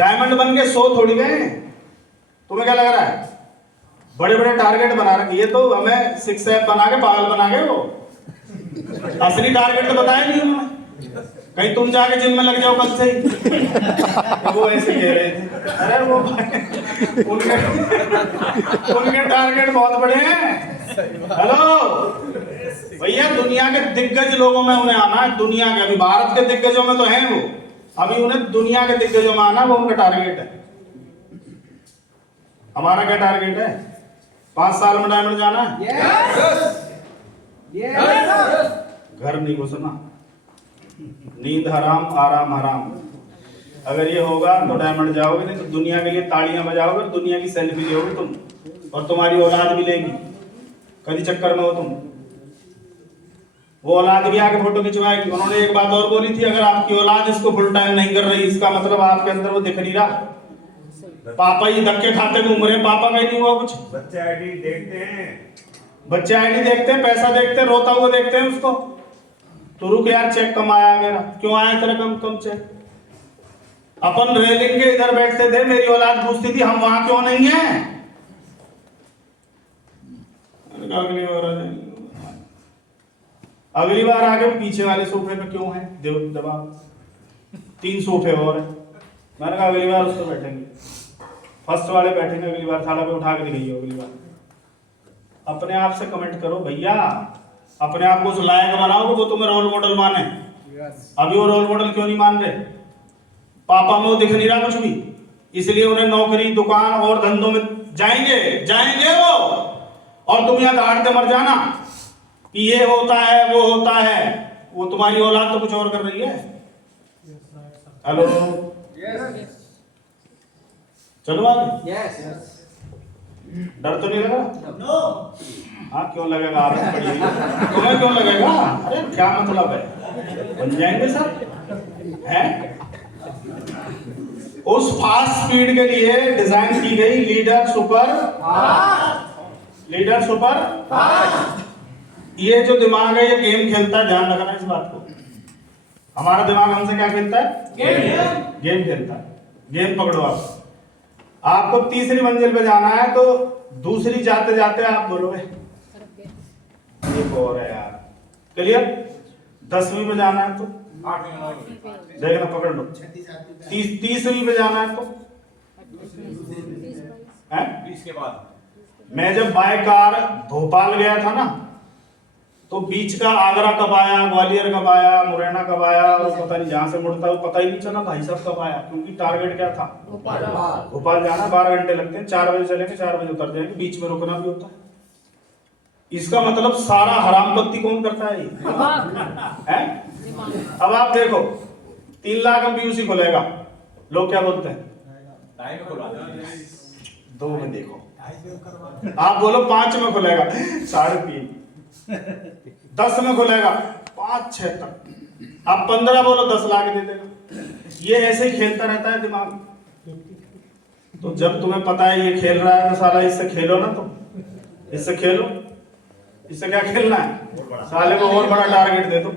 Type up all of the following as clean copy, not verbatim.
Diamond बन के 100 थोड़ी गए। तुम्हें क्या लग रहा है? बड़े बड़े टारगेट बना रखे। ये तो हमें 6 ऐप बना के पागल बना गए। वो असली टारगेट तो बताया नहीं उन्होंने। कहीं तुम जाके जिम में लग जाओ कल से ही। तो वो ऐसे कह रहे थे, अरे वो उनके टारगेट बहुत बड़े हैं। हेलो भैया, दुनिया के दिग्गज लोगों में उन्हें आना है। दुनिया के, अभी भारत के दिग्गजों में तो हैं वो, अभी उन्हें दुनिया के दिग्गजों में आना, वो उनका टारगेट है। हमारा क्या टारगेट है? 5 साल में डायमंड जाना है। घर नहीं घुसना, नींद हराम, आराम हराम। अगर ये होगा तो डायमंड जाओगे, नहीं तो दुनिया के लिए तालियां बजाओगे, दुनिया की सेल्फी लोगे तुम, और तुम्हारी औलाद भी लेगी। कभी चक्कर में हो तुम, वो औलाद भी आके फोटो खिंचवाएगी। उन्होंने एक बात और बोली थी, अगर आपकी औलाद इसको फुल टाइम नहीं कर रही, इसका मतलब आपके अंदर वो दिख नहीं रहा। पापा ही धक्के खाते हुए उम्र है, पापा का ही नहीं हुआ कुछ। बच्चे आईडी देखते हैं, बच्चे आईडी देखते हैं, पैसा देखते हैं, रोता हुआ देखते हैं उसको। तो रुक यार, चेक कम आया मेरा, क्यों आया तेरा कम चेक? अपन रेलिंग के इधर बैठते थे, मेरी औलाद पूछती थी हम वहां क्यों नहीं है। अगली बार आगे पीछे वाले सोफे पे क्यों है, जवाब। 3 सोफे और है। मैंने कहा अगली बार उस पर बैठेंगे, फर्स्ट वाले बैठेंगे अगली बार, थाला पे उठा के दिखाइए अगली बार। अपने आप से कमेंट करो भैया, अपने आप को उस लायक बनाओ वो तुम्हें रोल मॉडल माने। अभी वो रोल मॉडल क्यों नहीं मान रहे? पापा में वो दिख नहीं रहा कुछ भी, इसलिए उन्हें नौकरी, दुकान और धंधों में जाएंगे वो, और तुम यहाँ दहाड़ते मर जाना कि ये होता है वो होता है। वो तुम्हारी औलाद तो कुछ और कर रही है। हेलो, चलो आगे। डर तो नहीं लगा? हाँ, क्यों लगेगा? आदत पड़ी है तुम्हें, क्यों लगेगा? अरे क्या मतलब है, बन जाएंगे सब हैं। उस फास्ट स्पीड के लिए डिजाइन की गई लीडर सुपर फास्ट। ये जो दिमाग है ये गेम खेलता है, ध्यान रखना इस बात को। हमारा दिमाग हमसे क्या खेलता है? गेम खेलता है। गेम पकड़ो आप। आपको तीसरी मंजिल पे जाना है तो दूसरी जाते जाते आप बोलोगे एक और है यार। क्लियर? 10वीं पे जाना है तो देखना, पकड़ लो। तीसरी पे जाना है तो 20 के बाद। मैं जब बाय कार भोपाल गया था ना, तो बीच का आगरा कब आया, ग्वालियर कब आया, मुरैना कब आया, और पता नहीं जहां से मुड़ता है पता ही नहीं चला भाई साहब कब आया, क्योंकि टारगेट क्या था? भोपाल जाना। 12 घंटे लगते हैं, 4 बजे चलेंगे, 4 बजे उतर जाएंगे, बीच में रुकना भी होता है। इसका मतलब सारा हरामपत्ती कौन करता है ये? अब आप देखो, 3 लाख में पीयूसी खुलेगा, लोग क्या बोलते हैं? 2 में देखो। आप बोलो 5 में खुलेगा, 3.5। 10 में खुलेगा, 5-6 तक। आप 15 बोलो, 10 लाख दे देगा। ये ऐसे ही खेलता रहता है दिमाग। तो जब तुम्हें पता है ये खेल रहा है तो साला इससे खेलो ना, तुम इससे खेलो। इससे क्या खेलना है? साले को और बड़ा टारगेट दे दो।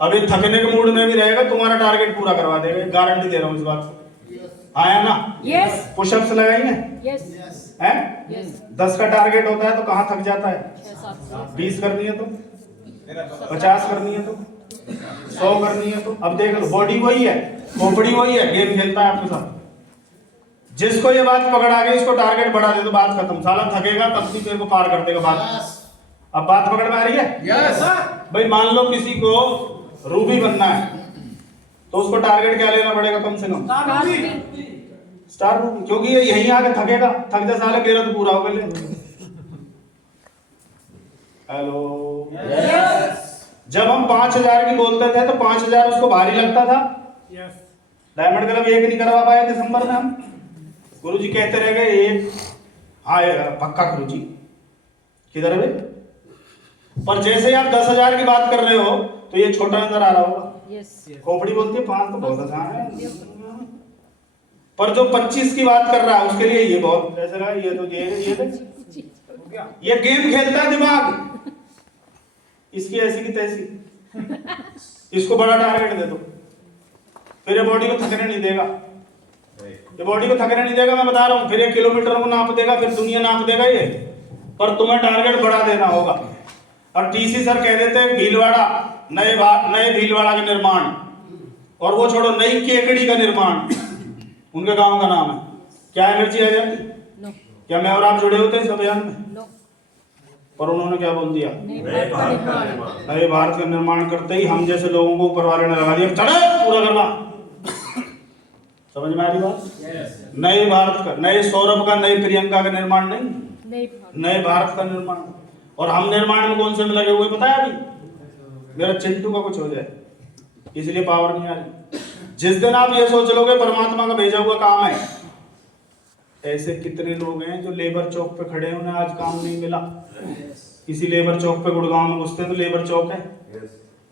अभी थकने के मूड में भी रहेगा, तुम्हारा टारगेट पूरा करवा देगा, गारंटी दे रहा हूँ इस बात को। आया ना? यस। पुशअप्स लगाएंगे? यस। हैं? यस। 10 का टारगेट होता है तो कहाँ थक जाता है? 20 करनी है तो 50 करनी है तो 100 करनी है तो। अब देख लो, बॉडी वही है, खोपड़ी वही है, गेम खेलता है आपके साथ। जिसको ये बात पकड़ आ गई, इसको टारगेट बढ़ा दे तो बात खत्म। साला थकेगा तब भी तेरे को पार कर देगा बात। अब बात पकड़ में आ रही है? यस। भाई मान लो किसी को रूबी बनना है, तो उसको टारगेट क्या लेना पड़ेगा? कम से कम स्टार रूबी, क्योंकि ये यहीं आके थकेगा, थक जा साले, मेरा तो पूरा होगा। ले हेलो, जब हम 5000 की बोलते थे तो 5000 उसको भारी लगता था। डायमंड क्लब 1 नहीं करवा पाए दिसंबर में हम। गुरुजी कहते रह गए 1। हाँ पक्का गुरुजी, किधर है? पर जैसे ही आप 10,000 की बात कर रहे हो तो ये छोटा नजर आ रहा होगा। खोपड़ी बोलती है 5 तो बहुत आसान है, पर जो 25 की बात कर रहा है उसके लिए ये बहुत ऐसा रहा। ये तो ये गेम खेलता है दिमाग, इसकी ऐसी की तैसी। इसको बड़ा टारगेट दे दो, फिर बॉडी को थकने नहीं देगा। ये बॉडी को थकने नहीं देगा, मैं बता रहा हूँ। फिर ये किलोमीटर को नाप देगा, फिर दुनिया नाप देगा ये, पर तुम्हें टारगेट बढ़ा देना होगा। और टीसी सर कह देते हैं भीलवाड़ा, नए भीलवाड़ा का निर्माण, और वो छोड़ो नई केकड़ी का निर्माण, उनके गांव का नाम है। क्या एनर्जी आ जाती? क्या मैं और आप जुड़े होते हैं इस अभियान में? पर उन्होंने क्या बोल दिया? नए भारत का निर्माण करते ही हम जैसे लोगों को ऊपर वाले ने लगा दिया, चलो पूरा करना। समझ में आ रही बात? नए भारत का, नए सौरभ का, नए प्रियंका का निर्माण नहीं, नए भारत का निर्माण। और हम निर्माण में कौन से में लगे हुए पता है? अभी मेरा चिंटू का कुछ हो जाए, इसलिए पावर नहीं आ रही। जिस दिन आप ये सोच लोगे परमात्मा का भेजा हुआ काम है, ऐसे कितने लोग हैं जो लेबर चौक पे खड़े हैं, उन्हें आज काम नहीं मिला। किसी लेबर चौक पे गुड़गांव में घुसते तो लेबर चौक है,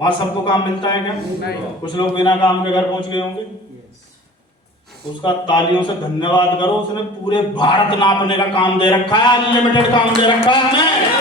वहां सबको काम मिलता है क्या? कुछ लोग बिना काम के घर पहुंच गए होंगे। उसका तालियों से धन्यवाद करो, उसने पूरे भारत नापने का काम दे रखा है, अनलिमिटेड काम दे रखा है हमें।